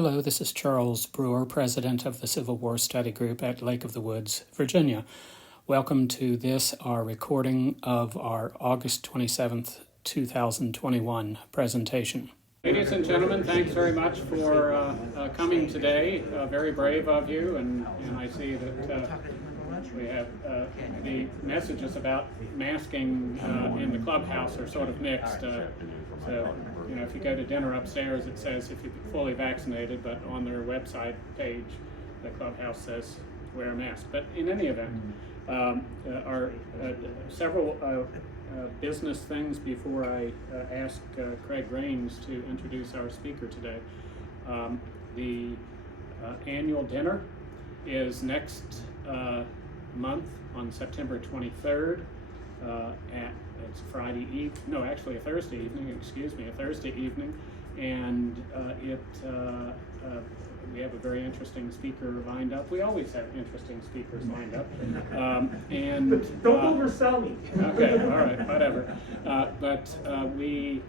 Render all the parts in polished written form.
Hello, this is Charles Brewer, President of the Civil War Study Group at Lake of the Woods, Virginia. Welcome to this, our recording of our August 27th, 2021 presentation. Ladies and gentlemen, thanks very much for coming today. Very brave of you, and I see that we have the messages about masking in the clubhouse are sort of mixed. So, if you go to dinner upstairs, it says if you're fully vaccinated, but on their website page, the clubhouse says wear a mask. But in any event, our several business things before I ask Craig Rains to introduce our speaker today. The annual dinner is next month on September 23rd it's Friday evening, no, actually a Thursday evening, and we have a very interesting speaker lined up. We always have interesting speakers lined up. And don't oversell me. Okay, all right, whatever. But we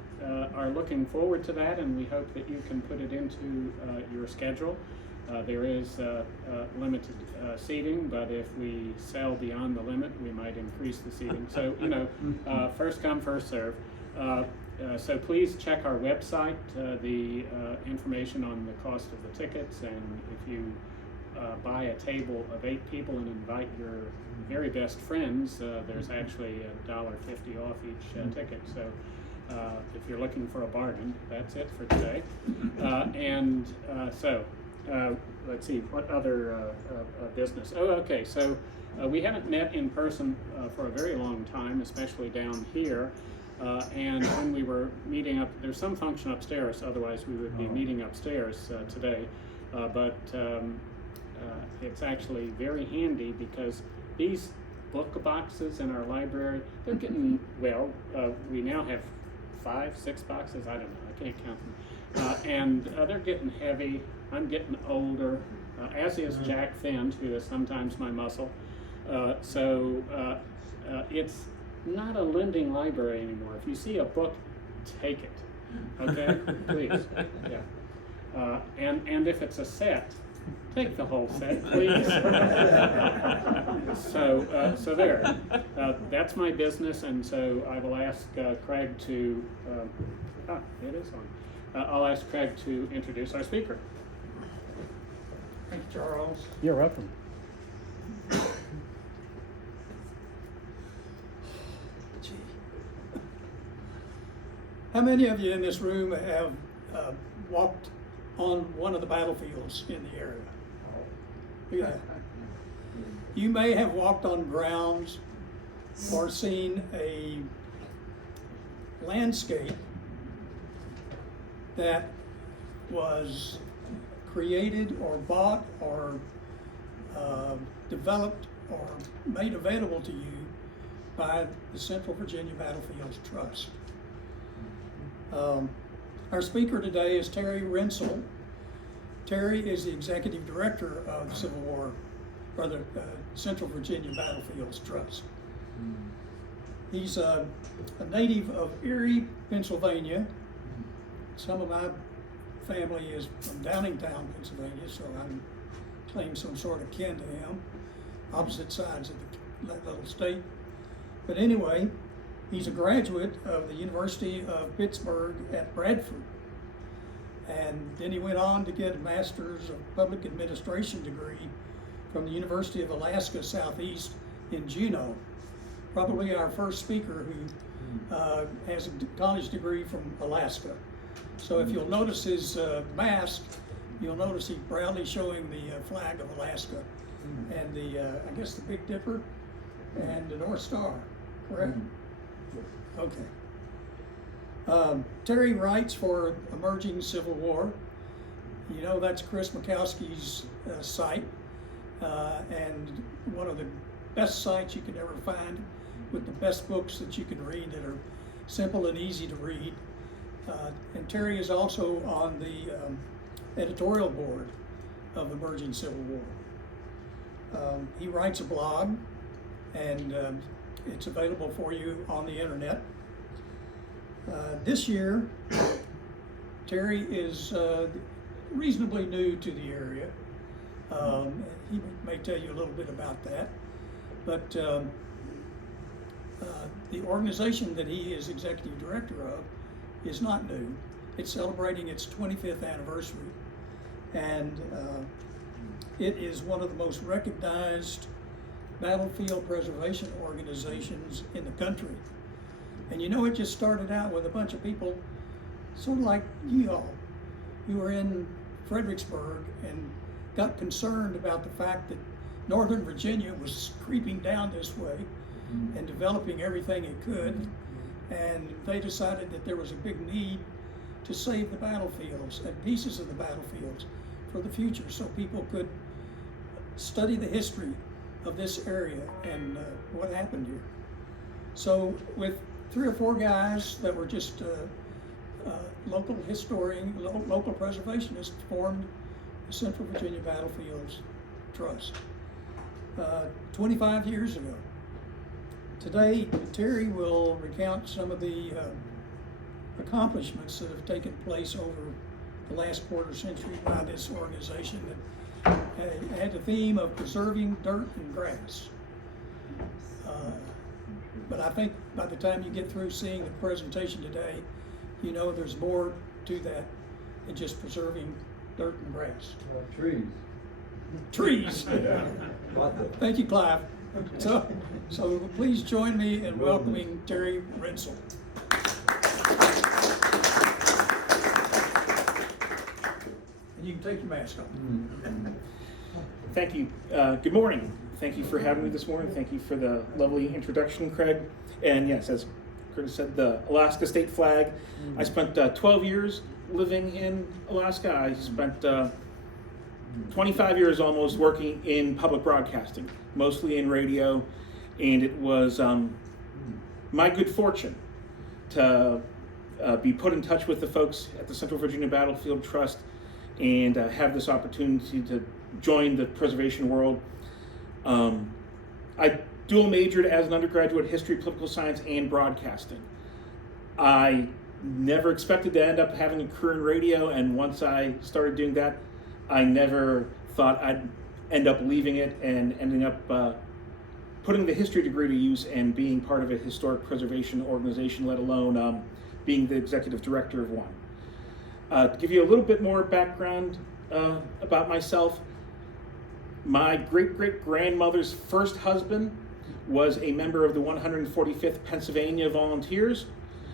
are looking forward to that, and we hope that you can put it into your schedule. There is limited seating, but if we sell beyond the limit, we might increase the seating. So, first come, first serve. So please check our website, the information on the cost of the tickets, and if you buy a table of 8 people and invite your very best friends, there's actually $1.50 off each ticket. So if you're looking for a bargain, that's it for today. Let's see, what other business? Oh, okay, so we haven't met in person for a very long time, especially down here. And when we were meeting up, there's some function upstairs, otherwise we would be meeting upstairs today. But it's actually very handy because these book boxes in our library, they're getting, we now have 5, 6 boxes, I don't know, I can't count them. And they're getting heavy. I'm getting older, as is Jack Finn, who is sometimes my muscle. So it's not a lending library anymore. If you see a book, take it, okay? Please, yeah. And if it's a set, take the whole set, please. So there. That's my business, and so I will ask Craig to, it is on. I'll ask Craig to introduce our speaker. Thank you, Charles. You're welcome. How many of you in this room have walked on one of the battlefields in the area? Yeah. You may have walked on grounds or seen a landscape that was created or bought or developed or made available to you by the Central Virginia Battlefields Trust. Our speaker today is Terry Rensel. Terry is the Executive Director of the Civil War, or the Central Virginia Battlefields Trust. He's a native of Erie, Pennsylvania. Some of my family is from Downingtown, Pennsylvania, so I claim some sort of kin to him, opposite sides of that little state. But anyway, he's a graduate of the University of Pittsburgh at Bradford. And then he went on to get a Master's of Public Administration degree from the University of Alaska Southeast in Juneau. Probably our first speaker who has a college degree from Alaska. So if you'll notice his mask, you'll notice he's proudly showing the flag of Alaska and the, I guess, the Big Dipper and the North Star, correct? Okay. Terry writes for Emerging Civil War. You know, that's Chris Makowski's site, and one of the best sites you could ever find with the best books that you can read that are simple and easy to read. And Terry is also on the editorial board of Emerging Civil War. He writes a blog, and it's available for you on the internet. This year, Terry is reasonably new to the area. He may tell you a little bit about that. But the organization that he is executive director of is not new. It's celebrating its 25th anniversary, and it is one of the most recognized battlefield preservation organizations in the country. And you know, it just started out with a bunch of people sort of like you all, who were in Fredericksburg and got concerned about the fact that Northern Virginia was creeping down this way and developing everything it could, and they decided that there was a big need to save the battlefields and pieces of the battlefields for the future, so people could study the history of this area and what happened here. So with 3 or 4 guys that were just local local preservationists, formed the Central Virginia Battlefields Trust 25 years ago. Today, Terry will recount some of the accomplishments that have taken place over the last quarter century by this organization that had the theme of preserving dirt and grass. But I think by the time you get through seeing the presentation today, you know there's more to that than just preserving dirt and grass. Trees. Trees. Thank you, Clive. So please join me in welcoming Terry Rensel. And you can take your mask off. Thank you. Good morning. Thank you for having me this morning. Thank you for the lovely introduction, Craig. And yes, as Curtis said, the Alaska state flag. I spent 12 years living in Alaska. I spent 25 years almost working in public broadcasting, mostly in radio. And it was my good fortune to be put in touch with the folks at the Central Virginia Battlefield Trust and have this opportunity to join the preservation world. I dual majored as an undergraduate history, political science, and broadcasting. I never expected to end up having a career in radio, and once I started doing that, I never thought I'd end up leaving it and ending up putting the history degree to use and being part of a historic preservation organization, let alone being the executive director of one. To give you a little bit more background about myself, my great-great-grandmother's first husband was a member of the 145th Pennsylvania Volunteers,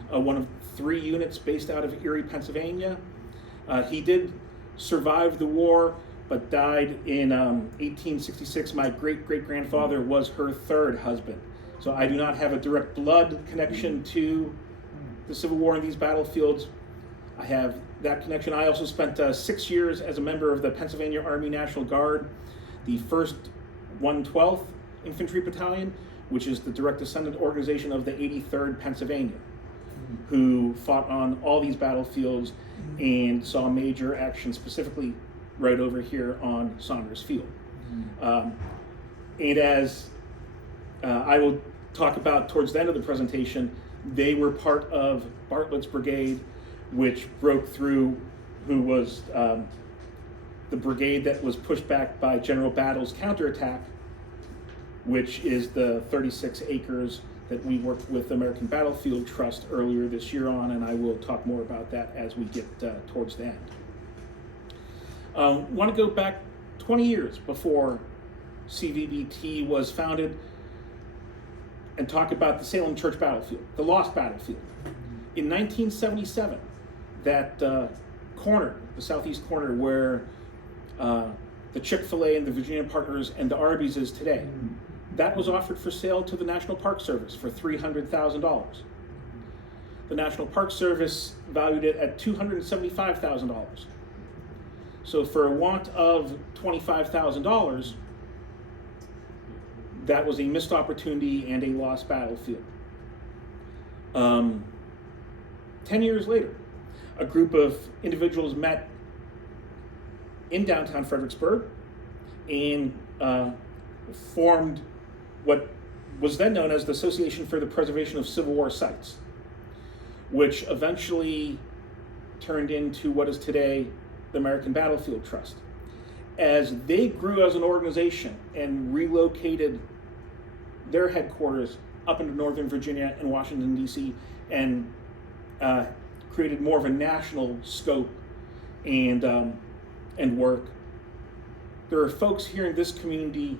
one of 3 units based out of Erie, Pennsylvania. He did survive the war, but died in 1866. My great-great-grandfather was her 3rd husband. So I do not have a direct blood connection to the Civil War and these battlefields. I have that connection. I also spent 6 years as a member of the Pennsylvania Army National Guard, the 1st 112th Infantry Battalion, which is the direct descendant organization of the 83rd Pennsylvania, who fought on all these battlefields and saw major action specifically right over here on Saunders Field. And as I will talk about towards the end of the presentation, they were part of Bartlett's Brigade, which broke through, who was the brigade that was pushed back by General Battle's counterattack, which is the 36 acres that we worked with the American Battlefield Trust earlier this year on, and I will talk more about that as we get towards the end. Want to go back 20 years before CVBT was founded and talk about the Salem Church Battlefield, the lost battlefield. In 1977, that corner, the southeast corner where the Chick-fil-A and the Virginia Partners and the Arby's is today, that was offered for sale to the National Park Service for $300,000. The National Park Service valued it at $275,000. So for a want of $25,000, that was a missed opportunity and a lost battlefield. 10 years later, a group of individuals met in downtown Fredericksburg and formed what was then known as the Association for the Preservation of Civil War Sites, which eventually turned into what is today the American Battlefield Trust. As they grew as an organization and relocated their headquarters up into Northern Virginia and Washington, D.C., and created more of a national scope and work, there are folks here in this community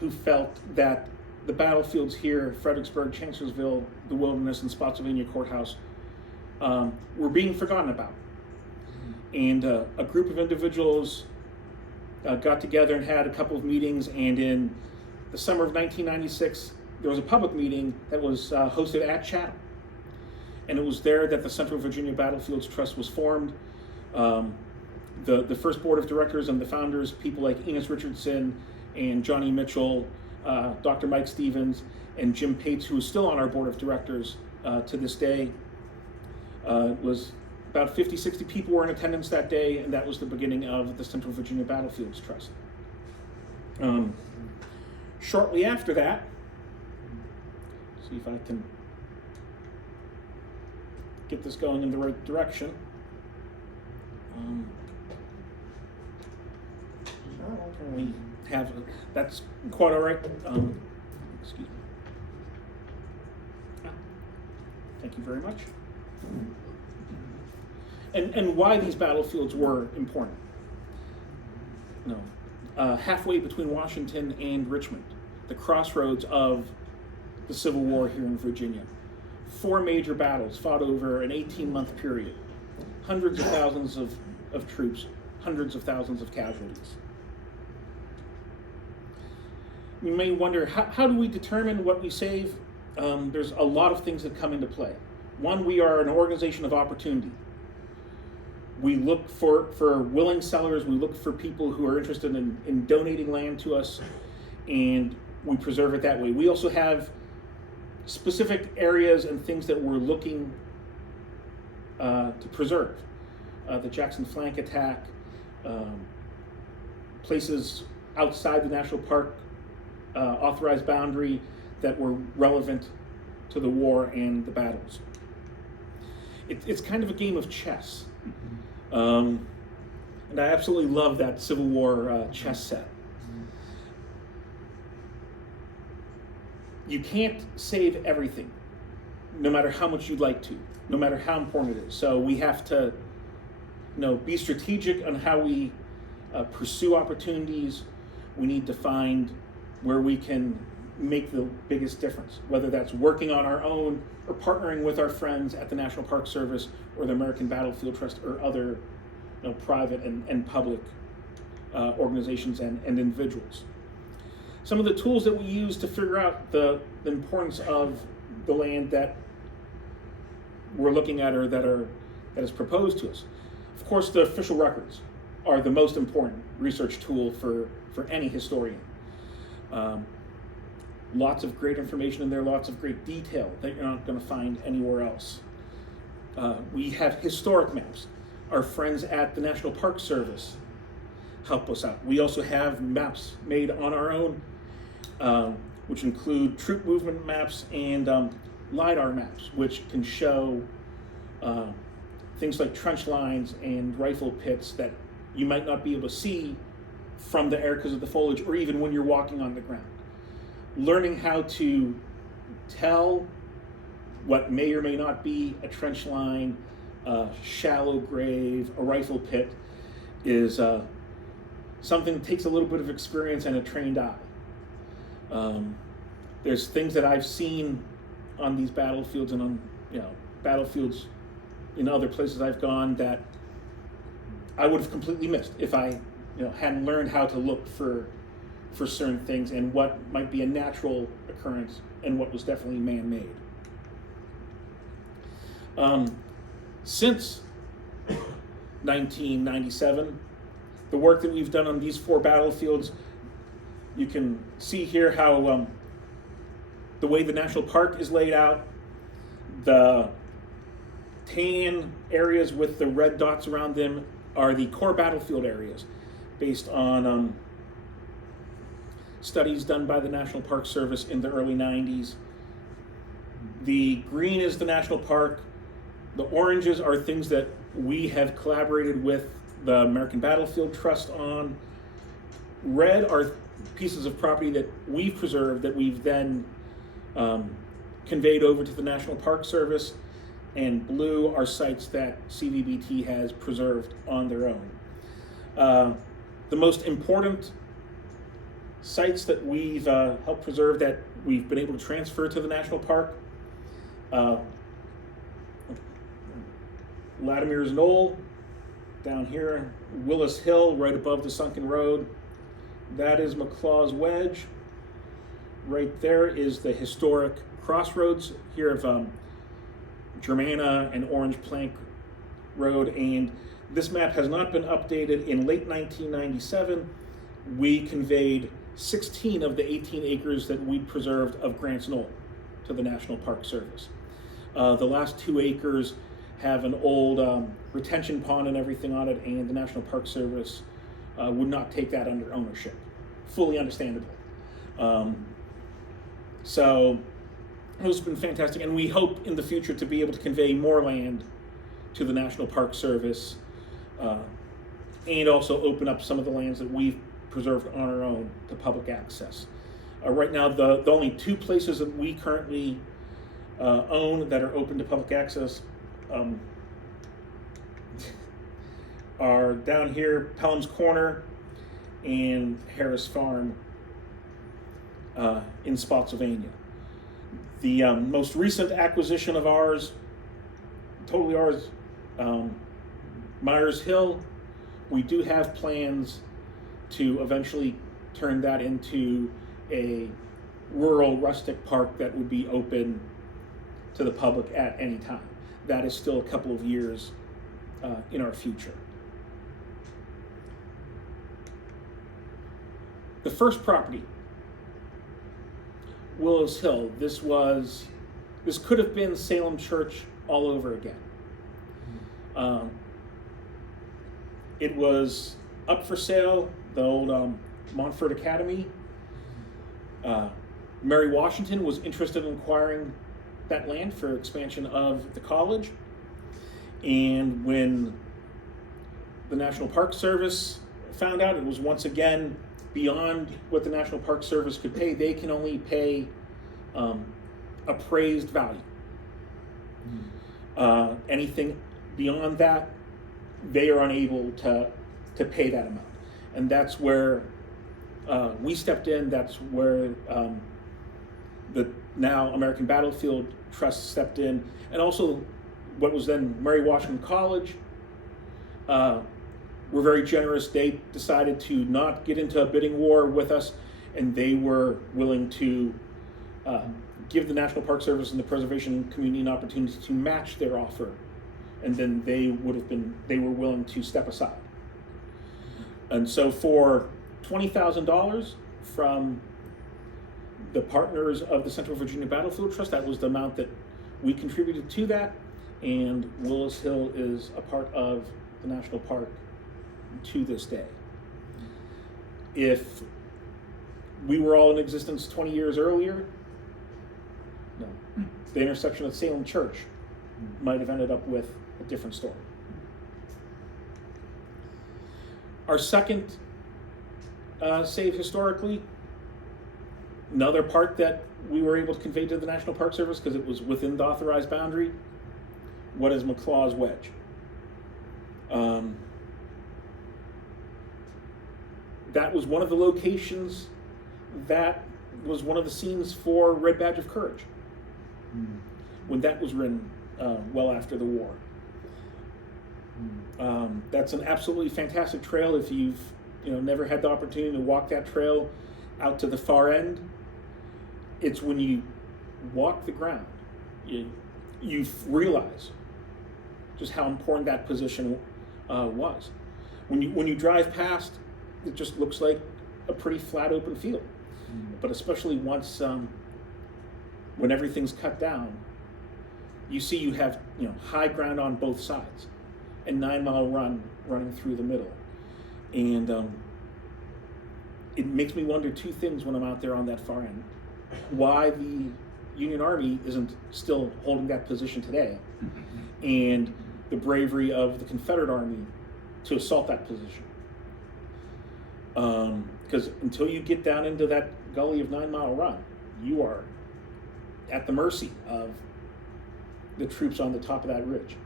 who felt that the battlefields here, Fredericksburg, Chancellorsville, the Wilderness, and Spotsylvania Courthouse, were being forgotten about. And a group of individuals got together and had a couple of meetings, and in the summer of 1996, there was a public meeting that was hosted at Chatham. And it was there that the Central Virginia Battlefields Trust was formed. The first board of directors and the founders, people like Enos Richardson and Johnny Mitchell, Dr. Mike Stevens, and Jim Pates, who is still on our board of directors to this day. Was about 50, 60 people were in attendance that day, and that was the beginning of the Central Virginia Battlefields Trust. Shortly after that, see if I can get this going in the right direction. We have, that's quite all right. Excuse me. Thank you very much. And why these battlefields were important. Halfway between Washington and Richmond, the crossroads of the Civil War here in Virginia. 4 major battles fought over an 18-month period. Hundreds of thousands of troops, hundreds of thousands of casualties. You may wonder, how do we determine what we save? There's a lot of things that come into play. One, we are an organization of opportunity. We look for willing sellers, we look for people who are interested in donating land to us, and we preserve it that way. We also have specific areas and things that we're looking to preserve. The Jackson Flank attack, places outside the national park authorized boundary that were relevant to the war and the battles. It's kind of a game of chess. And I absolutely love that Civil War chess set. You can't save everything, no matter how much you'd like to, no matter how important it is. So we have to, be strategic on how we pursue opportunities. We need to find where we can make the biggest difference, whether that's working on our own or partnering with our friends at the National Park Service or the American Battlefield Trust or other private and public organizations and individuals. Some of the tools that we use to figure out the importance of the land that we're looking at or that is proposed to us. Of course, the official records are the most important research tool for any historian. Lots of great information in there, lots of great detail that you're not going to find anywhere else. We have historic maps. Our friends at the National Park Service help us out. We also have maps made on our own, which include troop movement maps and LiDAR maps, which can show things like trench lines and rifle pits that you might not be able to see from the air because of the foliage, or even when you're walking on the ground. Learning how to tell what may or may not be a trench line, a shallow grave, a rifle pit is something that takes a little bit of experience and a trained eye. There's things that I've seen on these battlefields and on battlefields in other places I've gone that I would have completely missed if I hadn't learned how to look for certain things and what might be a natural occurrence and what was definitely man-made. Since 1997, the work that we've done on these 4 battlefields, you can see here how the way the national park is laid out, the tan areas with the red dots around them are the core battlefield areas based on studies done by the National Park Service in the early 90s. The green is the national park. The oranges are things that we have collaborated with the American Battlefield Trust on. Red are pieces of property that we've preserved that we've then conveyed over to the National Park Service, and blue are sites that CVBT has preserved on their own. The most important sites that we've helped preserve that we've been able to transfer to the national park, Latimer's Knoll, down here, Willis Hill, right above the sunken road. That is McClaw's Wedge. Right there is the historic crossroads here of Germanna and Orange Plank Road, and this map has not been updated. In late 1997, we conveyed 16 of the 18 acres that we'd preserved of Grants Knoll to the National Park Service. The last 2 acres have an old retention pond and everything on it, and the National Park Service would not take that under ownership. Fully understandable. So it's been fantastic, and we hope in the future to be able to convey more land to the National Park Service, and also open up some of the lands that we've preserved on our own to public access. Right now, the only 2 places that we currently own that are open to public access are down here, Pelham's Corner and Harris Farm in Spotsylvania. The most recent acquisition of ours, totally ours, Myers Hill, we do have plans to eventually turn that into a rural rustic park that would be open to the public at any time. That is still a couple of years in our future. The first property, Willows Hill, this could have been Salem Church all over again. It was up for sale, the old Montfort Academy. Mary Washington was interested in acquiring that land for expansion of the college. And when the National Park Service found out it was once again beyond what the National Park Service could pay, they can only pay appraised value. Anything beyond that, they are unable to pay that amount. And that's where we stepped in. That's where the now American Battlefield Trust stepped in, and also what was then Mary Washington College were very generous. They decided to not get into a bidding war with us, and they were willing to give the National Park Service and the preservation community an opportunity to match their offer, and then they were willing to step aside. And so for $20,000 from the partners of the Central Virginia Battlefield Trust, that was the amount that we contributed to that, and Willis Hill is a part of the national park to this day. If we were all in existence 20 years earlier, no, the intersection of Salem Church might have ended up with a different story. Our second save historically, another part that we were able to convey to the National Park Service because it was within the authorized boundary, what is McClaw's Wedge? That was one of the locations that was one of the scenes for Red Badge of Courage when that was written well after the war. That's an absolutely fantastic trail. If you've never had the opportunity to walk that trail out to the far end, it's when you walk the ground, you realize just how important that position was. When you drive past, it just looks like a pretty flat open field. But especially once when everything's cut down, you see you have high ground on both sides, and 9 Mile Run running through the middle. And it makes me wonder 2 things when I'm out there on that far end. Why the Union Army isn't still holding that position today, and the bravery of the Confederate Army to assault that position. Because until you get down into that gully of 9 Mile Run, you are at the mercy of the troops on the top of that ridge.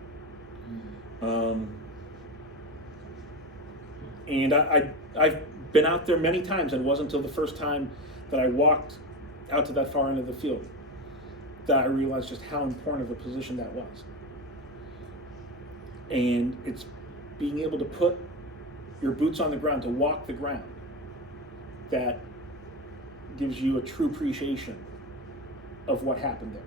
And I've been out there many times, and it wasn't until the first time that I walked out to that far end of the field that I realized just how important of a position that was. And it's being able to put your boots on the ground, to walk the ground, that gives you a true appreciation of what happened there.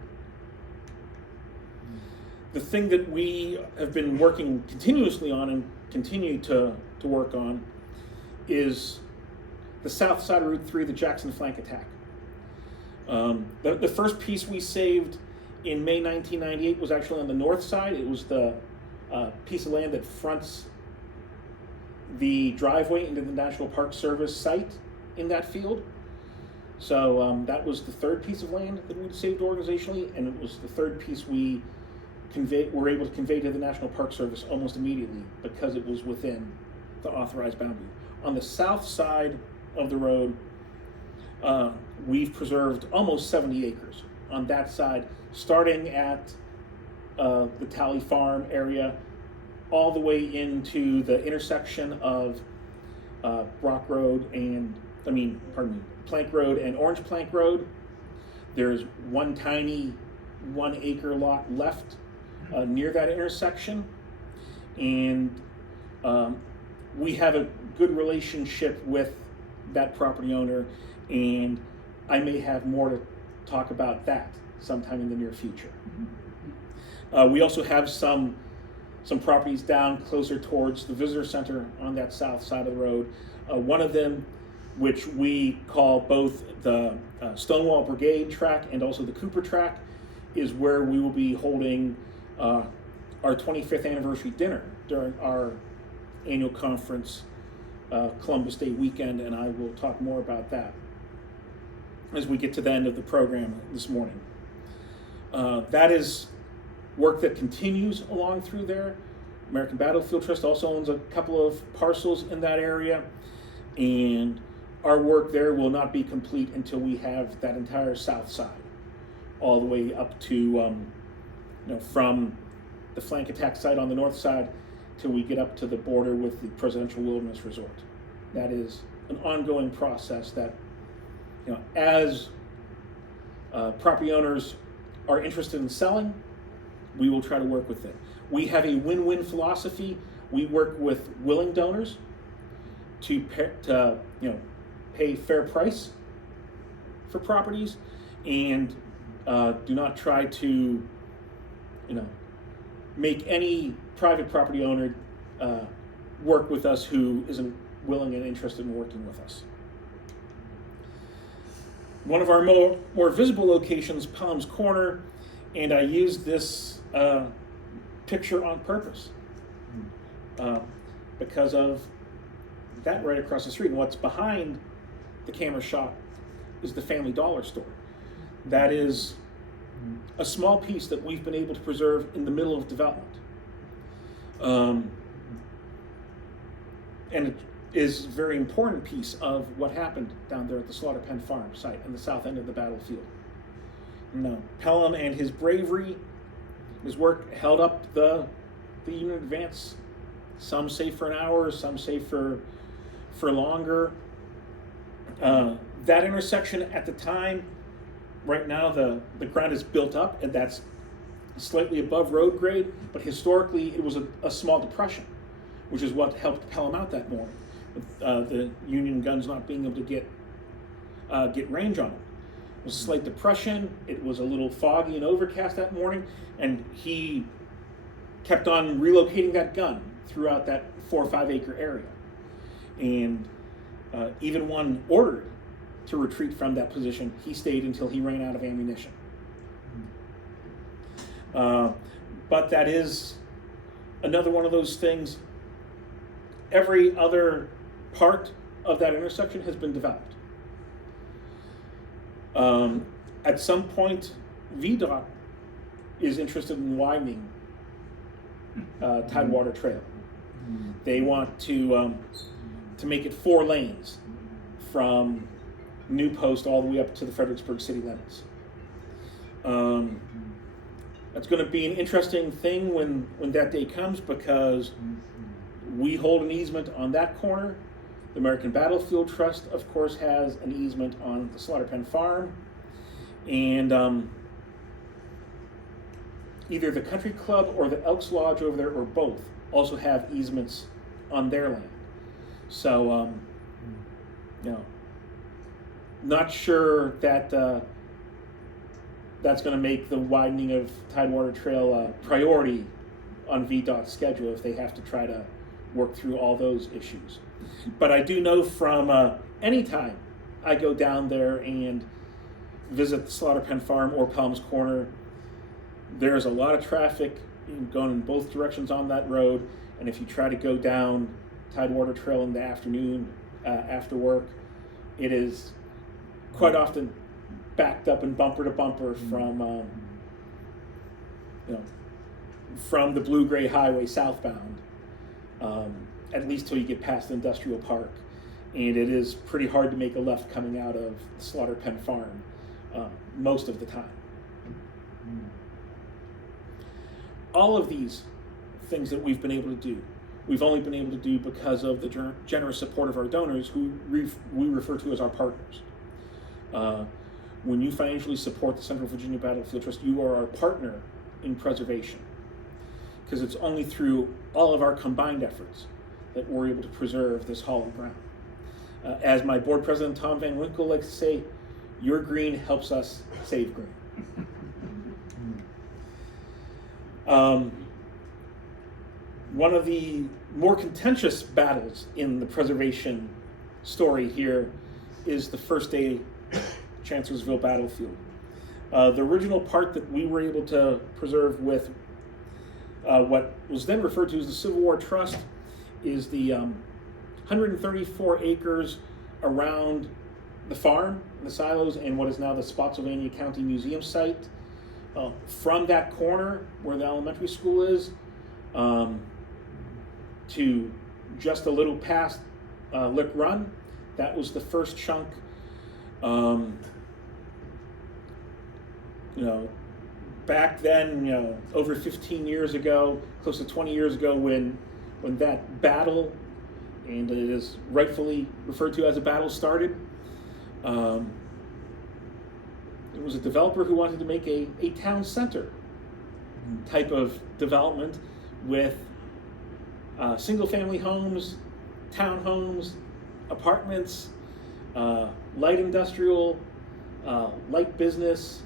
The thing that we have been working continuously on and continue to work on is the south side of Route 3, the Jackson flank attack. The first piece we saved in May 1998 was actually on the north side. It was the piece of land that fronts the driveway into the National Park Service site in that field. So that was the third piece of land that we'd saved organizationally, and it was the third piece we were able to convey to the National Park Service almost immediately because it was within the authorized boundary. On the south side of the road, we've preserved almost 70 acres on that side, starting at the Tally Farm area, all the way into the intersection of Plank Road and Orange Plank Road. There's one tiny 1 acre lot left near that intersection, and we have a good relationship with that property owner, and I may have more to talk about that sometime in the near future. We also have some properties down closer towards the visitor center on that south side of the road. One of them, which we call both the Stonewall Brigade track and also the Cooper track, is where we will be holding our 25th anniversary dinner during our annual conference, Columbus Day weekend, and I will talk more about that as we get to the end of the program this morning. That is work that continues along through there. American Battlefield Trust also owns a couple of parcels in that area, and our work there will not be complete until we have that entire south side, all the way up to from the flank attack site on the north side till we get up to the border with the Presidential Wilderness Resort. That is an ongoing process that, as property owners are interested in selling, we will try to work with them. We have a win-win philosophy. We work with willing donors to pay fair price for properties, and do not try to make any private property owner work with us who isn't willing and interested in working with us. One of our more visible locations, Palms Corner, and I used this picture on purpose because of that right across the street. And what's behind the camera shot is the Family Dollar store. That is a small piece that we've been able to preserve in the middle of development. And it is a very important piece of what happened down there at the Slaughter Pen Farm site on the south end of the battlefield. Pelham and his bravery, his work held up the Union advance. Some say for an hour, some say for longer. That intersection at the time, right now the ground is built up, and that's slightly above road grade, but historically it was a small depression, which is what helped Pelham out that morning, with the Union guns not being able to get range on it. It was a slight depression. It was a little foggy and overcast that morning, and he kept on relocating that gun throughout that 4 or 5 acre area, and even when ordered to retreat from that position, he stayed until he ran out of ammunition. But that is another one of those things. Every other part of that intersection has been developed. At some point, VDOT is interested in widening Tidewater Trail. They want to make it 4 lanes from New Post all the way up to the Fredericksburg city limits. That's going to be an interesting thing when that day comes, because we hold an easement on that corner. The American Battlefield Trust, of course, has an easement on the Slaughter Pen Farm. And either the Country Club or the Elks Lodge over there, or both, also have easements on their land. So, not sure that that's going to make the widening of Tidewater Trail a priority on VDOT's schedule if they have to try to work through all those issues. But I do know from any time I go down there and visit the Slaughter Pen Farm or Palms Corner, there's a lot of traffic going in both directions on that road. And if you try to go down Tidewater Trail in the afternoon after work, it is quite often backed up and bumper to bumper from the Blue-Gray Highway southbound, at least till you get past Industrial Park. And it is pretty hard to make a left coming out of the Slaughter Pen Farm most of the time. All of these things that we've been able to do, we've only been able to do because of the generous support of our donors, who we refer to as our partners. When you financially support the Central Virginia Battlefield Trust, you are our partner in preservation, because it's only through all of our combined efforts that we're able to preserve this hallowed ground. As my board president, Tom Van Winkle, likes to say, your green helps us save green. One of the more contentious battles in the preservation story here is the first day Chancellorsville Battlefield. The original part that we were able to preserve with what was then referred to as the Civil War Trust is the 134 acres around the farm, the silos, and what is now the Spotsylvania County Museum site. From that corner where the elementary school is to just a little past Lick Run, that was the first chunk. Back then, over 15 years ago, close to 20 years ago, when that battle, and it is rightfully referred to as a battle, started, it was a developer who wanted to make a town center type of development with single-family homes, townhomes, apartments, light industrial, light business.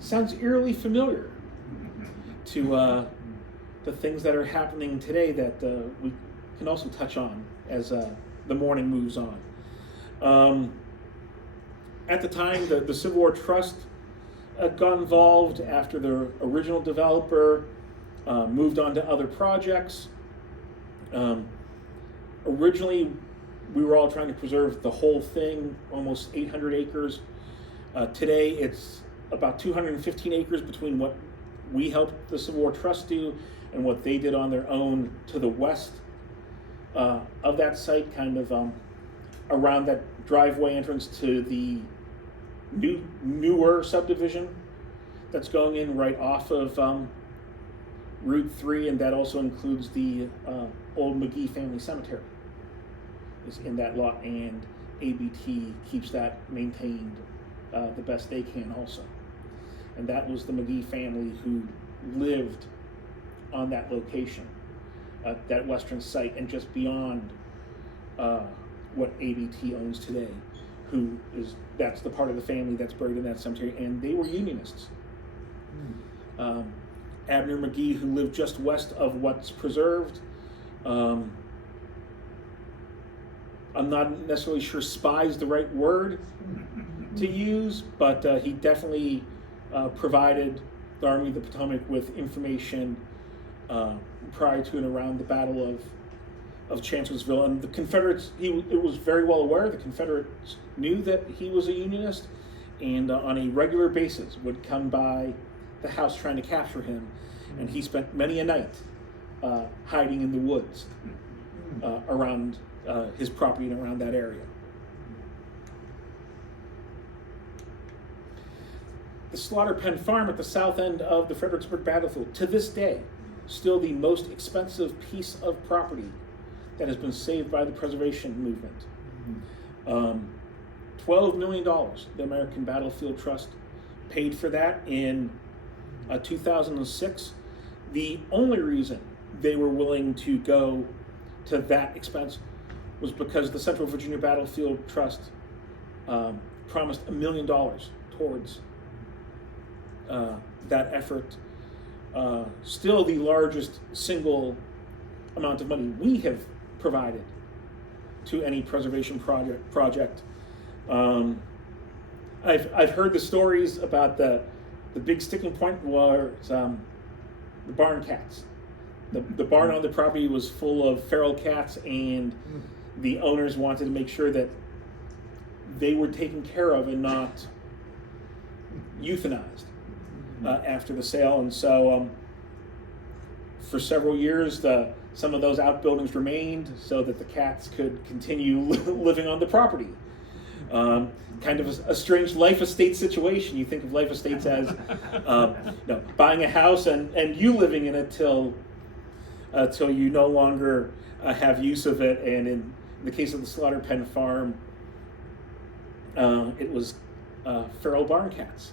Sounds eerily familiar to the things that are happening today that we can also touch on as the morning moves on. At the time, the Civil War Trust got involved after the original developer moved on to other projects. Originally, we were all trying to preserve the whole thing, almost 800 acres. Today, it's about 215 acres between what we helped the Civil War Trust do and what they did on their own to the west of that site, kind of around that driveway entrance to the newer subdivision that's going in right off of Route 3, and that also includes the old McGee family cemetery is in that lot, and ABT keeps that maintained the best they can also. And that was the McGee family who lived on that location, that western site, and just beyond what ABT owns today, that's the part of the family that's buried in that cemetery, and they were Unionists. Abner McGee, who lived just west of what's preserved, I'm not necessarily sure spy is the right word to use, but he definitely provided the Army of the Potomac with information prior to and around the Battle of Chancellorsville. And the Confederates, it was very well aware, the Confederates knew that he was a Unionist, and on a regular basis would come by the house trying to capture him. And he spent many a night hiding in the woods around his property and around that area. The Slaughter Pen Farm at the south end of the Fredericksburg battlefield, to this day, still the most expensive piece of property that has been saved by the preservation movement. $12 million, the American Battlefield Trust paid for that in 2006. The only reason they were willing to go to that expense was because the Central Virginia Battlefield Trust promised $1 million towards that effort. Still the largest single amount of money we have provided to any preservation project. I've heard the stories about the big sticking point was the barn cats. The barn on the property was full of feral cats, and the owners wanted to make sure that they were taken care of and not euthanized after the sale. And so for several years, some of those outbuildings remained so that the cats could continue living on the property. Kind of a strange life estate situation. You think of life estates as buying a house and you living in it till you no longer have use of it. And in the case of the Slaughter Pen Farm, it was feral barn cats.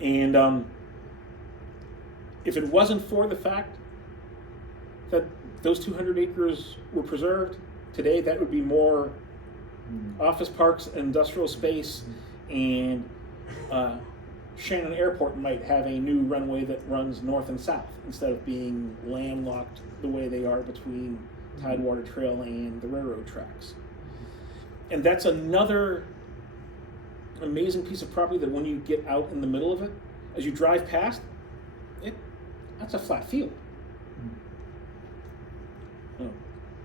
And if it wasn't for the fact that those 200 acres were preserved, today that would be more office parks, industrial space, and Shannon Airport might have a new runway that runs north and south instead of being landlocked the way they are between Tidewater Trail and the railroad tracks. And that's another amazing piece of property that when you get out in the middle of it, as you drive past it, that's a flat field.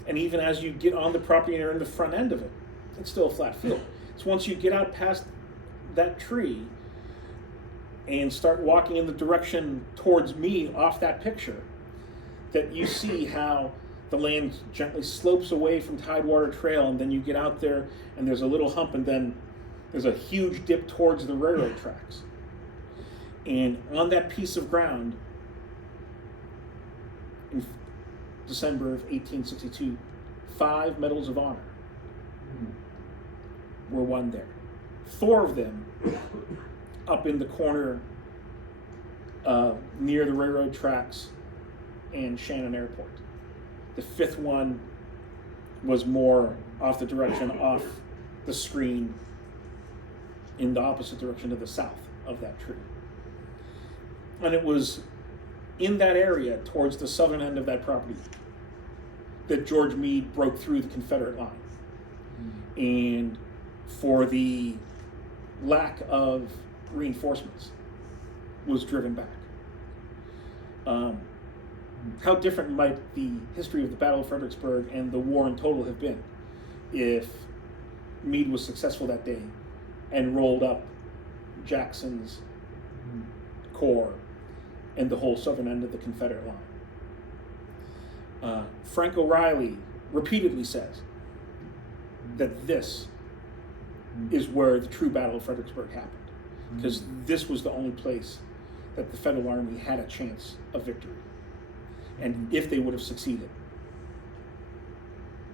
And even as you get on the property and are in the front end of it, it's still a flat field. So once you get out past that tree and start walking in the direction towards me off that picture, that you see how the land gently slopes away from Tidewater Trail, and then you get out there and there's a little hump, and then there's a huge dip towards the railroad tracks. And on that piece of ground, in December of 1862, 5 Medals of Honor were won there. 4 of them up in the corner near the railroad tracks and Shannon Airport. The 5th one was more off the direction, off the screen, in the opposite direction to the south of that tree. And it was in that area, towards the southern end of that property, that George Meade broke through the Confederate line. And for the lack of reinforcements, was driven back. How different might the history of the Battle of Fredericksburg and the war in total have been if Meade was successful that day and rolled up Jackson's corps and the whole southern end of the Confederate line. Frank O'Reilly repeatedly says that this is where the true Battle of Fredericksburg happened, because this was the only place that the Federal Army had a chance of victory. And if they would have succeeded,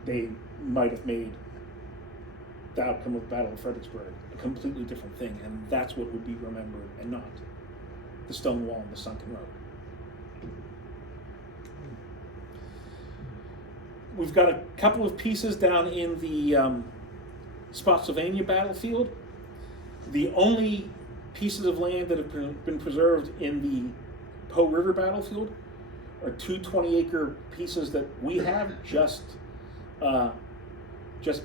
they might have made the outcome of the Battle of Fredericksburg a completely different thing, and that's what would be remembered, and not the stone wall and the sunken road. We've got a couple of pieces down in the Spotsylvania battlefield. The only pieces of land that have been preserved in the Poe River battlefield are 2 20-acre pieces that we have just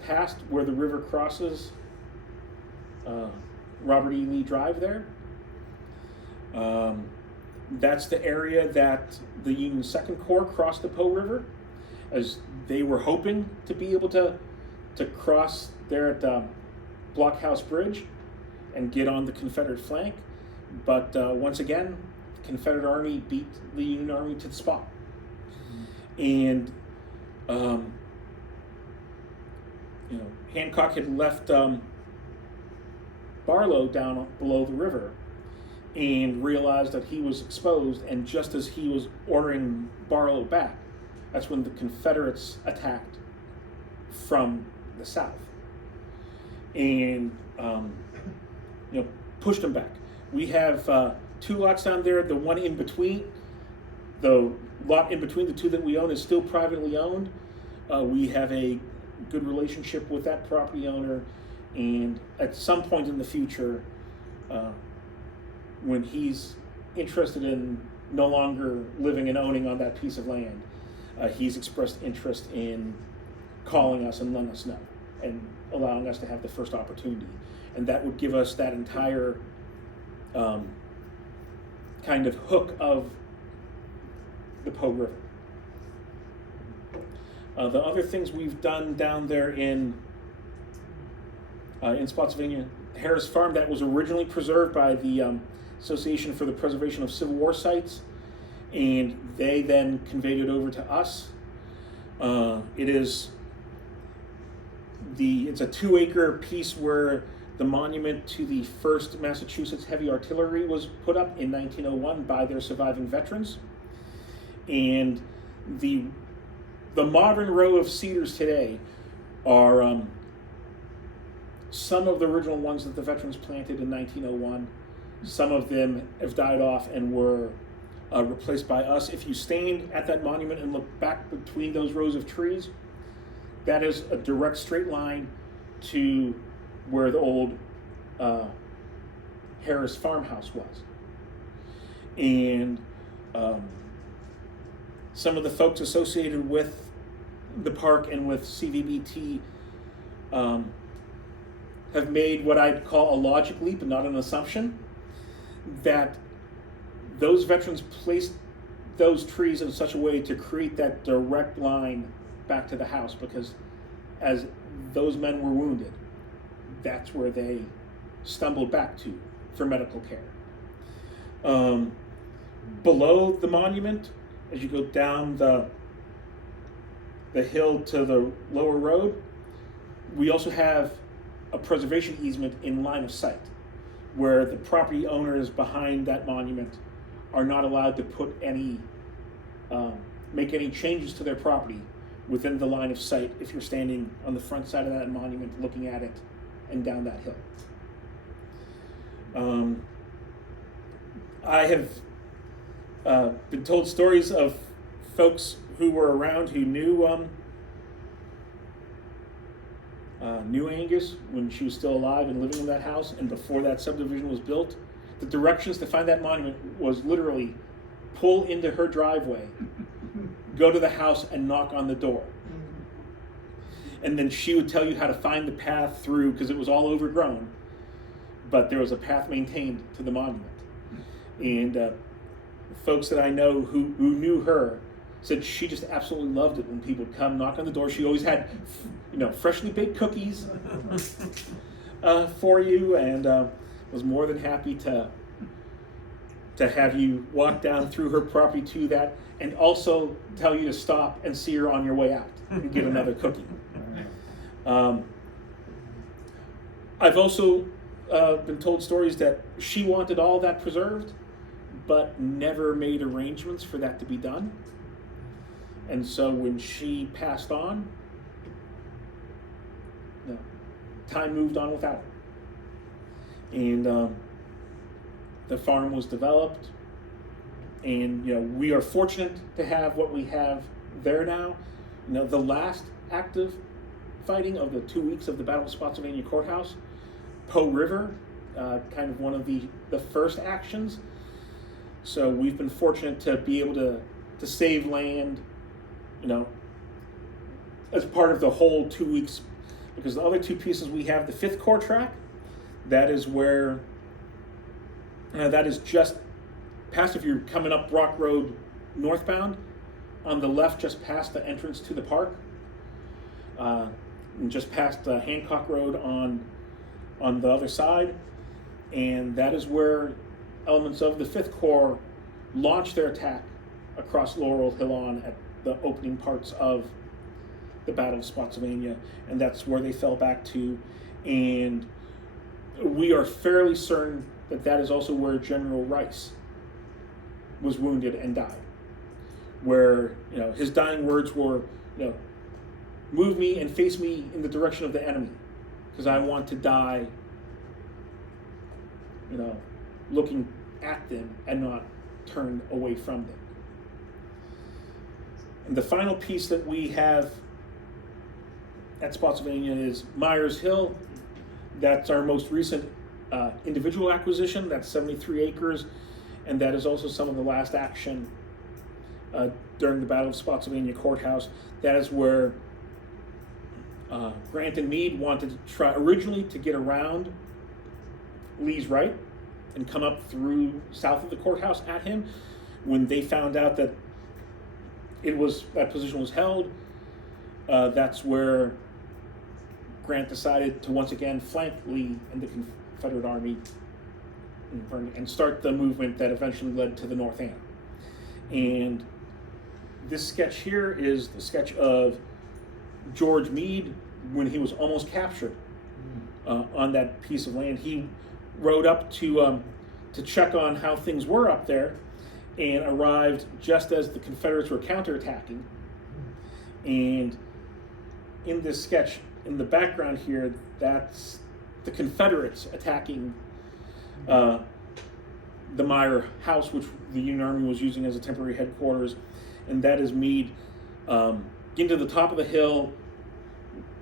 past where the river crosses Robert E. Lee Drive there. That's the area that the Union Second Corps crossed the Poe River, as they were hoping to be able to cross there at Blockhouse Bridge and get on the Confederate flank. But once again, the Confederate Army beat the Union Army to the spot. And Hancock had left Barlow down below the river and realized that he was exposed, and just as he was ordering Barlow back, that's when the Confederates attacked from the south and pushed him back. We have 2 lots down there. The one in between, the lot in between the 2 that we own, is still privately owned. We have a good relationship with that property owner, and at some point in the future, when he's interested in no longer living and owning on that piece of land, he's expressed interest in calling us and letting us know and allowing us to have the first opportunity. And that would give us that entire kind of hook of the Po River. The other things we've done down there in Spotsylvania, Harris Farm, that was originally preserved by the Association for the Preservation of Civil War Sites, and they then conveyed it over to us. It's a 2-acre piece where the monument to the 1st Massachusetts Heavy Artillery was put up in 1901 by their surviving veterans. And the modern row of cedars today are some of the original ones that the veterans planted in 1901. Some of them have died off and were replaced by us. If you stand at that monument and look back between those rows of trees, that is a direct straight line to where the old Harris farmhouse was. And some of the folks associated with the park and with CVBT have made what I'd call a logic leap, and not an assumption, that those veterans placed those trees in such a way to create that direct line back to the house, because as those men were wounded, that's where they stumbled back to for medical care. Below the monument, as you go down the hill to the lower road, we also have a preservation easement in line of sight, where the property owners behind that monument are not allowed to put any, make any changes to their property within the line of sight if you're standing on the front side of that monument looking at it and down that hill. I have been told stories of folks who were around who knew Angus when she was still alive and living in that house, and before that subdivision was built. The directions to find that monument was literally pull into her driveway, go to the house and knock on the door. And then she would tell you how to find the path through, because it was all overgrown, but there was a path maintained to the monument. And folks that I know who knew her said she just absolutely loved it when people would come knock on the door. She always had, freshly baked cookies for you, and was more than happy to have you walk down through her property to that, and also tell you to stop and see her on your way out and get another cookie. I've also been told stories that she wanted all that preserved, but never made arrangements for that to be done. And so when she passed on, time moved on without her. And the farm was developed, and we are fortunate to have what we have there now. The last active fighting of the 2 weeks of the Battle of Spotsylvania Courthouse, Po River, kind of one of the first actions. So we've been fortunate to be able to save land, as part of the whole 2 weeks, because the other 2 pieces we have, the 5th Corps track, that is where, that is just past, if you're coming up Brock Road northbound, on the left just past the entrance to the park, and just past Hancock Road on the other side, and that is where elements of the 5th Corps launched their attack across Laurel Hill on at the opening parts of the Battle of Spotsylvania, and that's where they fell back to. And we are fairly certain that that is also where General Rice was wounded and died. Where, you know, his dying words were, you know, move me and face me in the direction of the enemy, because I want to die, you know, looking at them and not turn away from them. And the final piece that we have at Spotsylvania is Myers Hill. That's our most recent individual acquisition. That's 73 acres, and that is also some of the last action during the Battle of Spotsylvania Courthouse. That is where Grant and Meade wanted to try originally to get around Lee's right and come up through south of the courthouse at him. When they found out that that position was held, that's where Grant decided to once again flank Lee and the Confederate Army and start the movement that eventually led to the North Anna. And this sketch here is the sketch of George Meade when he was almost captured on that piece of land. He rode up to check on how things were up there, and arrived just as the Confederates were counterattacking. And in this sketch, in the background here, that's the Confederates attacking the Meyer House, which the Union Army was using as a temporary headquarters. And that is Meade into the top of the hill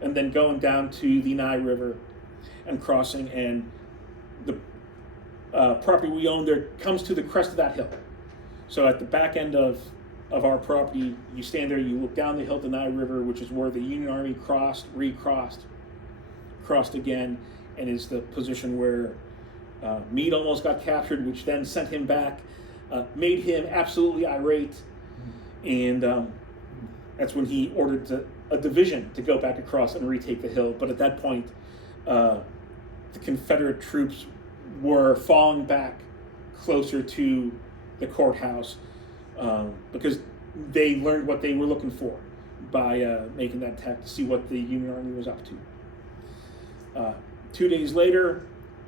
and then going down to the Nye River and crossing. And the property we own there comes to the crest of that hill. So at the back end of our property, you stand there, you look down the hill to Nye River, which is where the Union Army crossed again, and is the position where Meade almost got captured, which then sent him back, made him absolutely irate, and that's when he ordered a division to go back across and retake the hill. But at that point, the Confederate troops were falling back closer to the courthouse because they learned what they were looking for by making that attack to see what the Union Army was up to. 2 days later,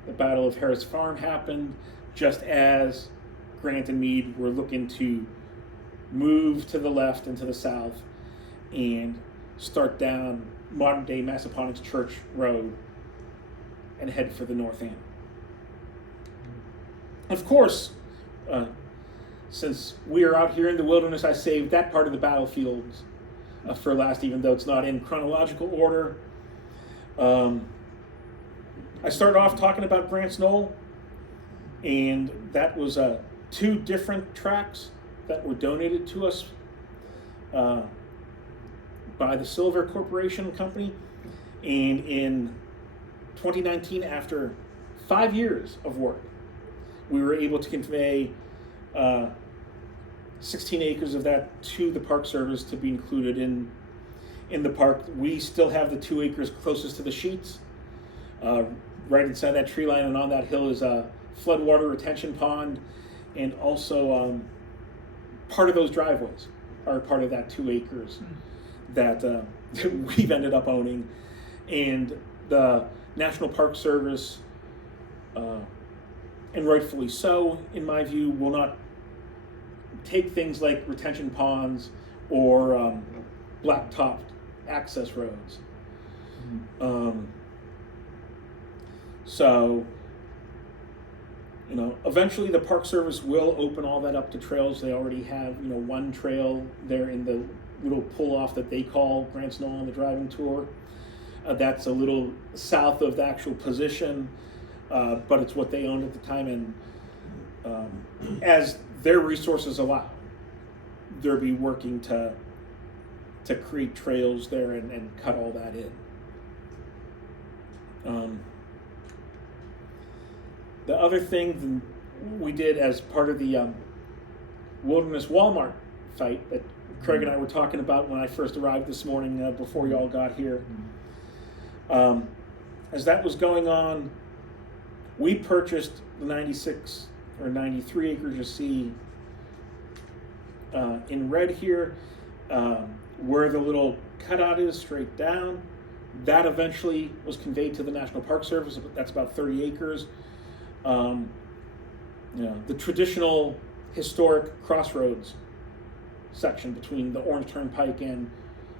the Battle of Harris Farm happened, just as Grant and Meade were looking to move to the left and to the south and start down modern-day Massaponax Church Road and head for the North Anna. Of course, since we are out here in the wilderness, I saved that part of the battlefields for last, even though it's not in chronological order. I started off talking about Grant's Knoll, and that was 2 different tracts that were donated to us by the Silver Corporation Company. And in 2019, after 5 years of work, we were able to convey 16 acres of that to the Park Service to be included in the park. We still have the 2 acres closest to the sheets. Right inside that tree line and on that hill is a floodwater retention pond, and also part of those driveways are part of that 2 acres that we've ended up owning. And the National Park Service, and rightfully so, in my view, will not take things like retention ponds or black-topped access roads. So, you know, eventually the Park Service will open all that up to trails. They already have, you know, one trail there in the little pull-off that they call Grant's Knoll on the driving tour. That's a little south of the actual position, but it's what they owned at the time, and as their resources allow, they'll be working to create trails there and cut all that in. The other thing we did as part of the Wilderness Walmart fight that Craig and I were talking about when I first arrived this morning before you all got here, as that was going on, we purchased the 96 or 93 acres you see in red here, where the little cutout is straight down, that eventually was conveyed to the National Park Service. That's about 30 acres. The traditional historic crossroads section between the Orange Turnpike and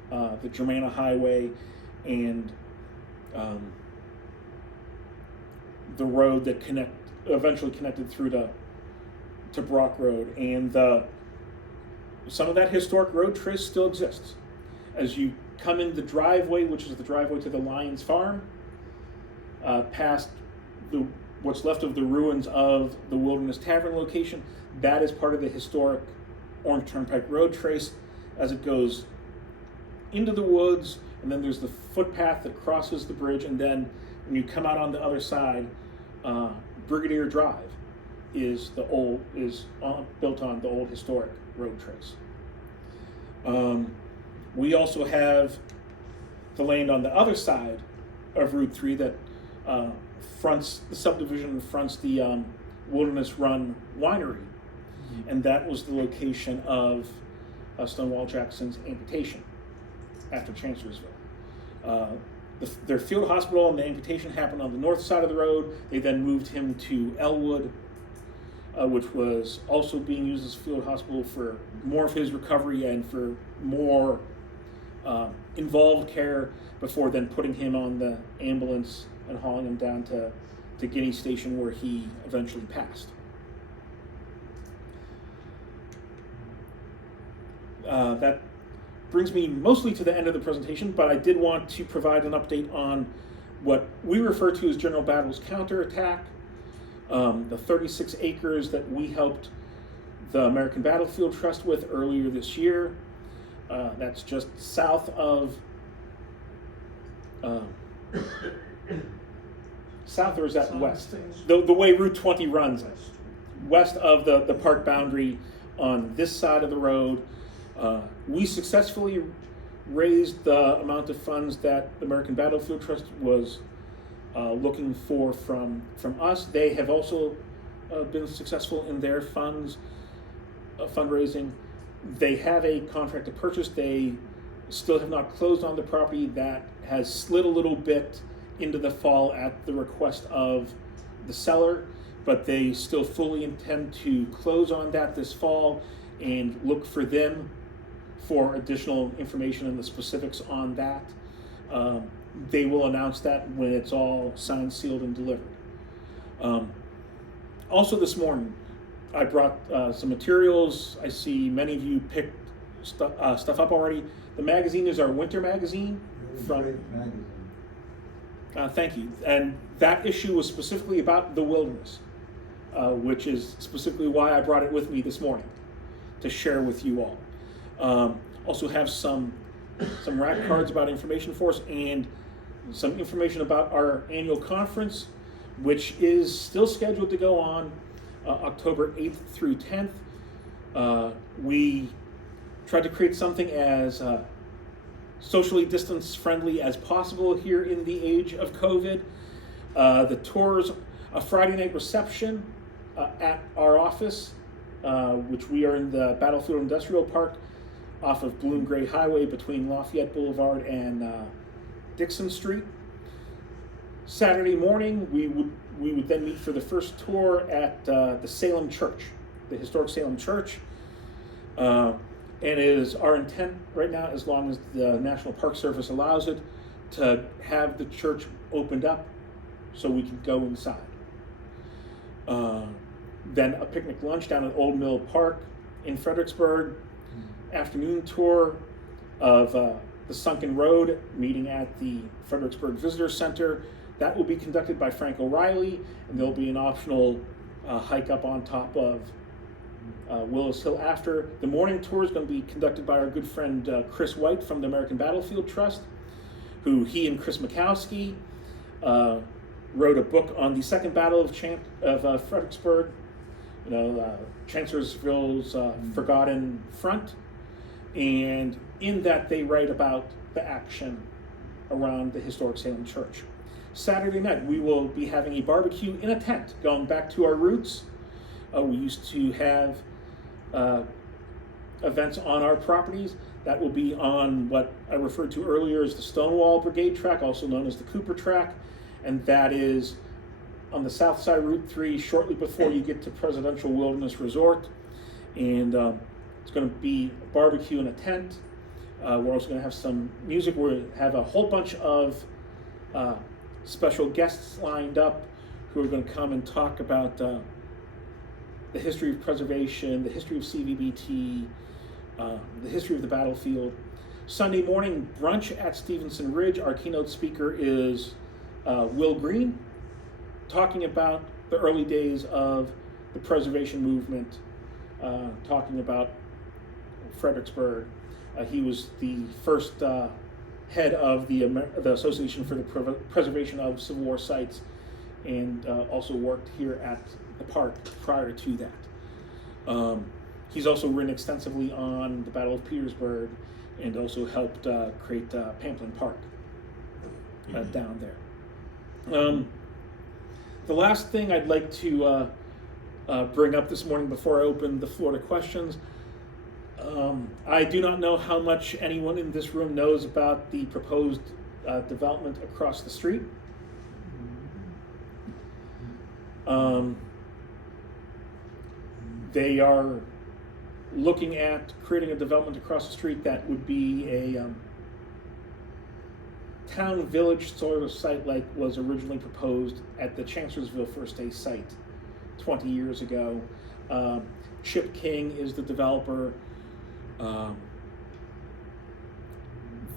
the Germanna Highway and the road that eventually connected through to Brock Road, and some of that historic road trace still exists. As you come in the driveway, which is the driveway to the Lyons Farm, past what's left of the ruins of the Wilderness Tavern location, that is part of the historic Orange Turnpike road trace as it goes into the woods, and then there's the footpath that crosses the bridge, and then when you come out on the other side, Brigadier Drive is built on the old historic road trace. We also have the land on the other side of Route 3 that fronts the subdivision, fronts the Wilderness Run Winery, and that was the location of Stonewall Jackson's amputation after Chancellorsville. Their field hospital and the amputation happened on the north side of the road. They then moved him to Elwood, which was also being used as a field hospital for more of his recovery and for more involved care, before then putting him on the ambulance and hauling him down to Guinea Station, where he eventually passed. That brings me mostly to the end of the presentation, but I did want to provide an update on what we refer to as General Battle's counterattack, the 36 acres that we helped the American Battlefield Trust with earlier this year. That's just south of, south, or is that west? The way Route 20 runs, west of the park boundary on this side of the road. We successfully raised the amount of funds that the American Battlefield Trust was looking for from us. They have also been successful in their fundraising. They have a contract to purchase. They still have not closed on the property. That has slid a little bit into the fall at the request of the seller, but they still fully intend to close on that this fall, and look for them for additional information and the specifics on that. They will announce that when it's all signed, sealed, and delivered. Also this morning, I brought some materials. I see many of you picked stuff up already. The magazine is our winter magazine. Thank you. And that issue was specifically about the wilderness, which is specifically why I brought it with me this morning to share with you all. Also have some rack cards about information for us, and some information about our annual conference, which is still scheduled to go on October 8th through 10th. We tried to create something as socially distance friendly as possible here in the age of COVID. The tours, a Friday night reception at our office, which we are in the Battlefield Industrial Park off of Bloom Gray Highway between Lafayette Boulevard and Dixon Street. Saturday morning, we would then meet for the first tour at the Salem Church, the historic Salem Church. And it is our intent right now, as long as the National Park Service allows it, to have the church opened up so we can go inside. Then a picnic lunch down at Old Mill Park in Fredericksburg. Afternoon tour of the Sunken Road, meeting at the Fredericksburg Visitor Center. That will be conducted by Frank O'Reilly, and there'll be an optional hike up on top of Willis Hill after. The morning tour is going to be conducted by our good friend Chris White from the American Battlefield Trust, who he and Chris Mikowski wrote a book on the Second Battle of Fredericksburg, Chancellorsville's Forgotten Front. And in that, they write about the action around the historic Salem Church. Saturday night, we will be having a barbecue in a tent, going back to our roots. We used to have events on our properties. That will be on what I referred to earlier as the Stonewall Brigade track, also known as the Cooper track, and that is on the south side of Route 3, shortly before you get to Presidential Wilderness Resort. And it's going to be a barbecue and a tent. We're also going to have some music. We have a whole bunch of special guests lined up who are going to come and talk about the history of preservation, the history of CVBT, the history of the battlefield. Sunday morning brunch at Stevenson Ridge. Our keynote speaker is Will Green, talking about the early days of the preservation movement, talking about Fredericksburg. He was the first head of the Association for the Preservation of Civil War Sites, and also worked here at the park prior to that. He's also written extensively on the Battle of Petersburg, and also helped create Pamplin Park down there. The last thing I'd like to bring up this morning before I open the floor to questions, I do not know how much anyone in this room knows about the proposed development across the street. They are looking at creating a development across the street that would be a town village sort of site like was originally proposed at the Chancellorsville First Day site 20 years ago. Chip King is the developer.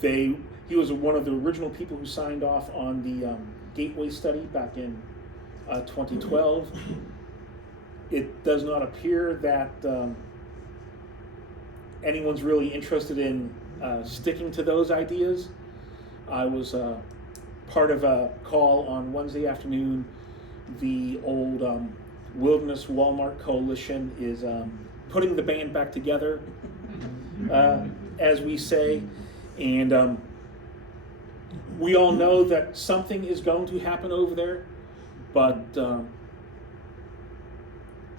He was one of the original people who signed off on the Gateway study back in 2012. It does not appear that anyone's really interested in sticking to those ideas. I was part of a call on Wednesday afternoon. The old Wilderness Walmart Coalition is putting the band back together, as we say, and we all know that something is going to happen over there, but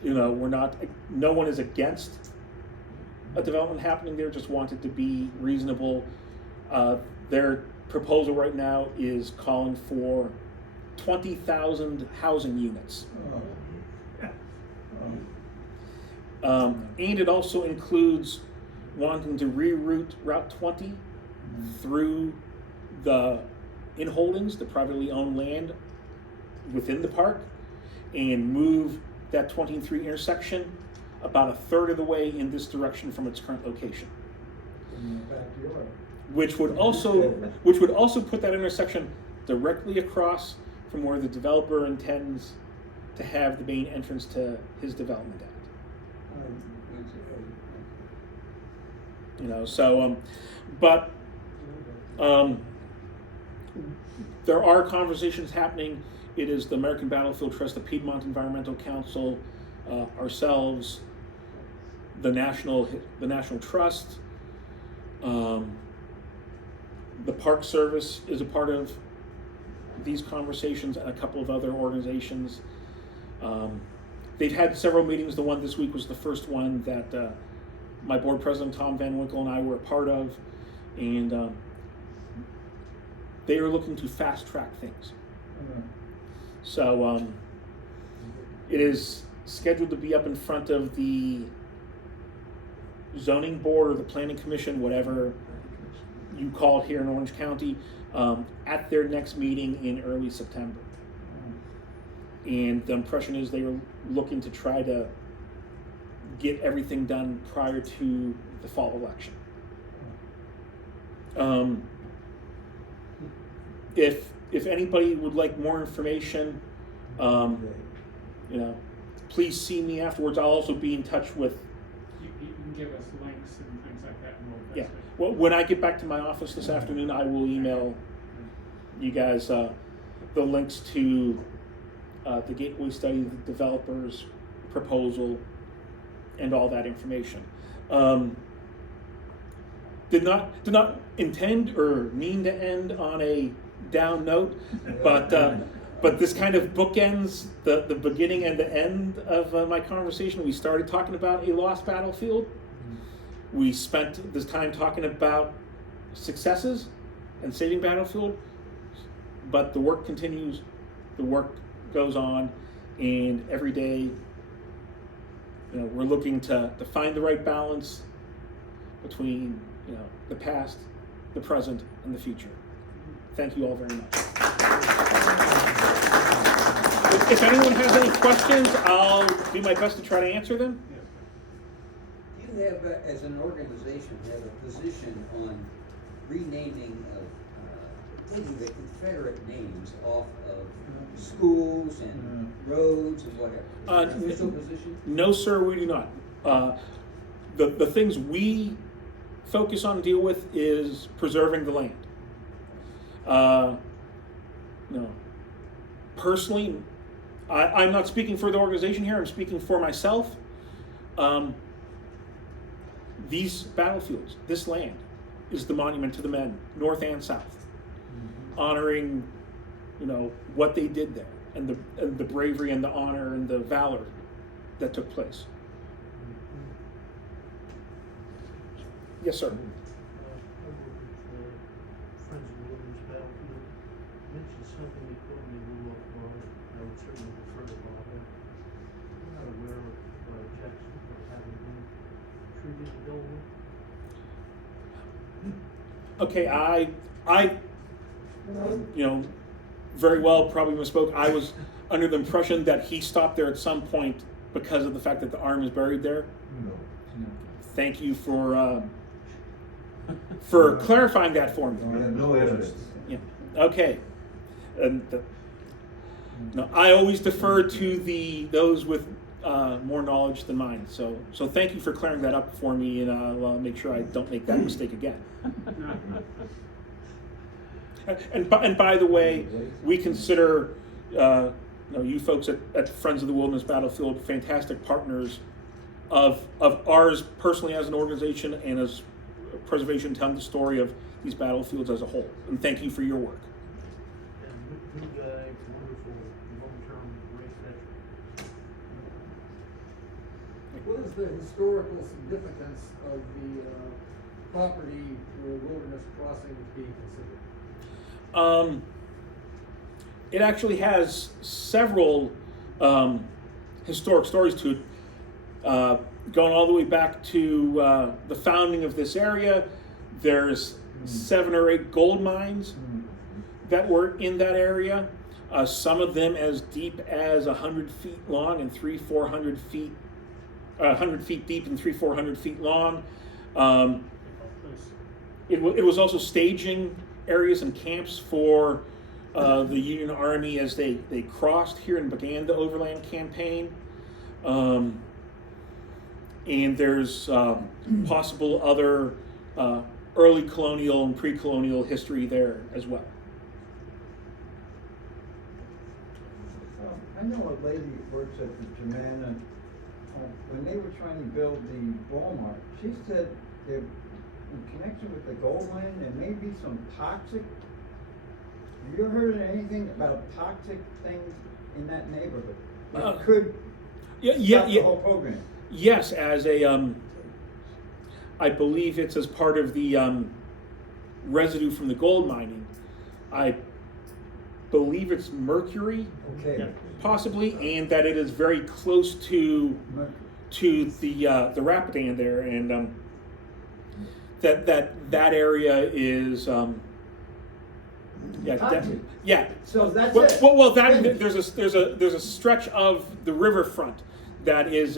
no one is against a development happening there, just want it to be reasonable. Their proposal right now is calling for 20,000 housing units. And it also includes wanting to reroute Route 20 through the inholdings, the privately owned land within the park, and move that 23 intersection about a third of the way in this direction from its current location. Which would also put that intersection directly across from where the developer intends to have the main entrance to his development at. There are conversations happening. It is the American Battlefield Trust, the Piedmont Environmental Council, ourselves, the National Trust, the Park Service is a part of these conversations, and a couple of other organizations. They've had several meetings. The one this week was the first one that my board president, Tom Van Winkle, and I were a part of, and they are looking to fast track things. So it is scheduled to be up in front of the zoning board or the planning commission, whatever you call it here in Orange County, at their next meeting in early September. And the impression is they are looking to try to get everything done prior to the fall election. If anybody would like more information, please see me afterwards. I'll also be in touch with. You can give us links and things like that. Yeah. Well, when I get back to my office this afternoon, I will email you guys the links to the Gateway study, the developer's proposal, and all that information. Did not intend or mean to end on a down note, but this kind of bookends the beginning and the end of my conversation. We started talking about a lost battlefield, We spent this time talking about successes and saving Battlefield, but the work continues, the work goes on, and every day, we're looking to find the right balance between, the past, the present, and the future. Thank you all very much. If anyone has any questions, I'll do my best to try to answer them. Do you have, as an organization, have a position on renaming of, taking the Confederate names off of schools and roads and whatever? Is that an official position? No, sir, we do not. The things we focus on and deal with is preserving the land. No. Personally, I'm not speaking for the organization here, I'm speaking for myself. These battlefields, this land, is the monument to the men, north and south, honoring, what they did there, and the bravery and the honor and the valor that took place. Yes, sir. I work with Friends of the Wilderness Battlefield. Mentioned something they told me to look for. I would certainly refer to Bob. I'm not aware of Jackson or having been treated ill. Okay, I very well probably misspoke. I was under the impression that he stopped there at some point because of the fact that the arm is buried there. No. Thank you for clarifying that for me. No evidence. Yeah. Okay. And no, I always defer to those with more knowledge than mine. So thank you for clearing that up for me, and I'll make sure I don't make that mistake again. And by the way, we consider you folks at Friends of the Wilderness Battlefield fantastic partners of ours personally as an organization and as preservation, telling the story of these battlefields as a whole. And thank you for your work. And good guy, wonderful, long-term race veteran. What is the historical significance of the property where Wilderness Crossing is being considered? It actually has several historic stories to it, going all the way back to the founding of this area. There's 7 or 8 gold mines that were in that area. Some of them as deep as 100 feet long and 300-400 feet, 100 feet deep and 300-400 feet long. It was also staging areas and camps for the Union Army as they crossed here and began the overland campaign. And there's possible other early colonial and pre-colonial history there as well. I know a lady who works at the Germanna. When they were trying to build the Walmart, she said that in connection with the gold mine, there may be some toxic. Have you heard anything about toxic things in that neighborhood? It could stop the whole program. Yes, as a, I believe it's as part of the residue from the gold mining. I believe it's mercury, Okay. possibly, and that it is very close to the Rapidan there, and that area is Toxic. yeah. So that's Well, it. well, there's a stretch of the riverfront that is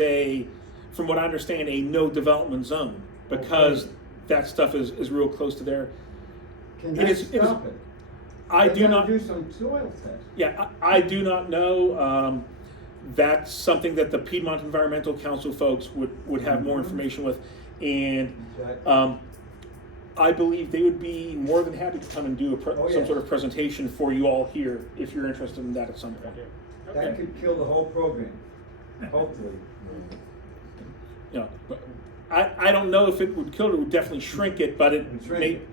from what I understand, a no development zone because that stuff is real close to there. Can It that is- stop it? I They do gotta not. do some soil tests. Yeah, I do not know. That's something that the Piedmont Environmental Council folks would have more information with, and Exactly. I believe they would be more than happy to come and do Oh, some yeah. sort of presentation for you all here if you're interested in that at some point. That could kill the whole program. Hopefully. You know, but I don't know if it would kill it. It would definitely shrink it, but it Shrink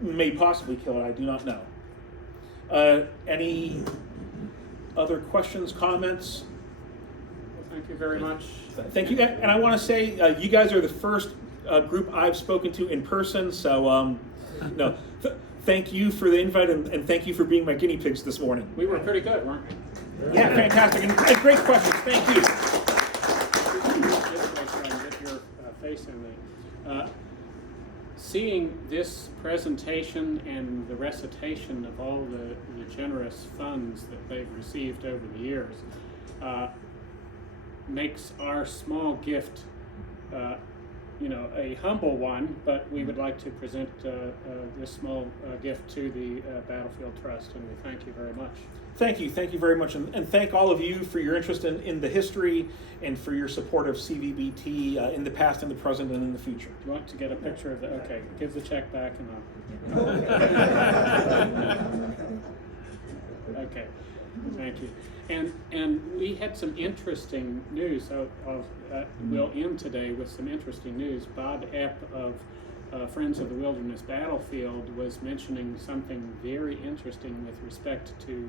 may possibly kill it. I do not know. Any other questions, comments? Thank you very much. Thank you. And I want to say you guys are the first group I've spoken to in person. So, no, thank you for the invite, and thank you for being my guinea pigs this morning. We were pretty good, weren't we? Yeah, fantastic, and great questions. Thank you. Get your face in there. Seeing this presentation and the recitation of all the generous funds that they've received over the years makes our small gift, a humble one, but we would like to present this small gift to the Battlefield Trust, and we thank you very much. Thank you very much, and thank all of you for your interest in the history and for your support of CVBT in the past, in the present, and in the future. Do you want to get a picture of the, okay, give the check back and I'll... Okay, thank you. And we had some interesting news, so we'll end today with some interesting news. Bob Epp of Friends of the Wilderness Battlefield was mentioning something very interesting with respect to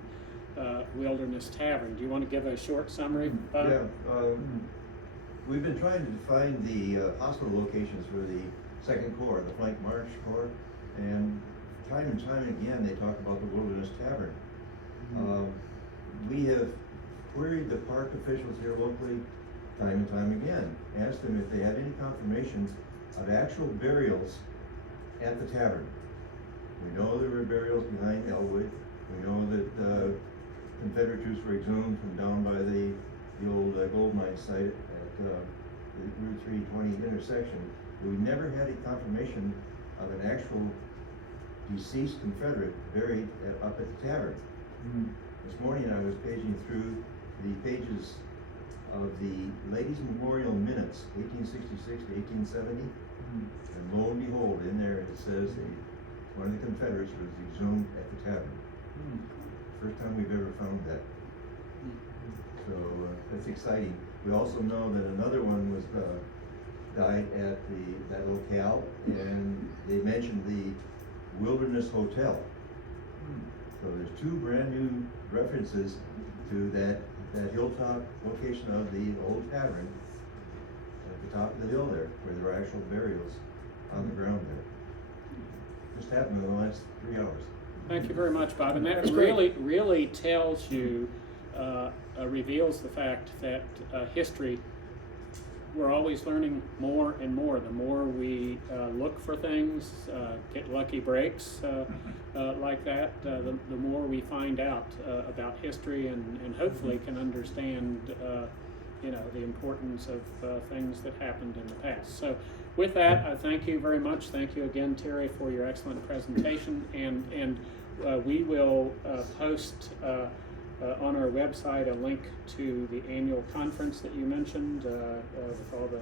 Wilderness Tavern. Do you want to give a short summary, Bob? Yeah, we've been trying to define the hospital locations for the Second Corps, the Flank March Corps, and time and time again they talk about the Wilderness Tavern. We have queried the park officials here locally time and time again, asked them if they have any confirmations of actual burials at the tavern. We know there were burials behind Elwood. We know that Confederate troops were exhumed from down by the old gold mine site at the Route 320 intersection. But we never had a confirmation of an actual deceased Confederate buried up at the tavern. This morning I was paging through the pages of the Ladies' Memorial Minutes, 1866 to 1870, and lo and behold, in there it says one of the Confederates was exhumed at the tavern. First time we've ever found that. So that's exciting. We also know that another one was died at that locale, and they mentioned the Wilderness Hotel. So there's two brand new references to that hilltop location of the old tavern at the top of the hill there, where there are actual burials on the ground there. Just happened in the last 3 hours. Thank you very much, Bob. And that That's great. really tells you, reveals the fact that history, we're always learning more and more. The more we look for things, get lucky breaks like that, the more we find out about history and hopefully can understand the importance of things that happened in the past. So with that, I thank you very much. Thank you again, Terry, for your excellent presentation. And we will post on our website a link to the annual conference that you mentioned with all the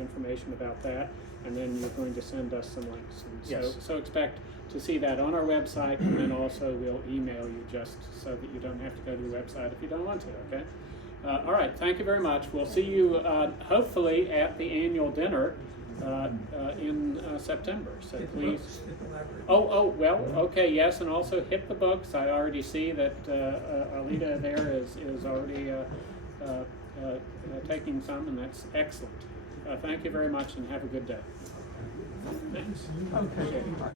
information about that. And then you're going to send us some links. And Yes. So expect to see that on our website, and then also we'll email you just so that you don't have to go to the website if you don't want to, okay? All right, thank you very much. We'll see you hopefully at the annual dinner in September. So Hit the please. books, hit the library. Well, okay, yes, and also hit the books. I already see that Alita there is already taking some, and that's excellent. Thank you very much, and have a good day. Thanks. Okay.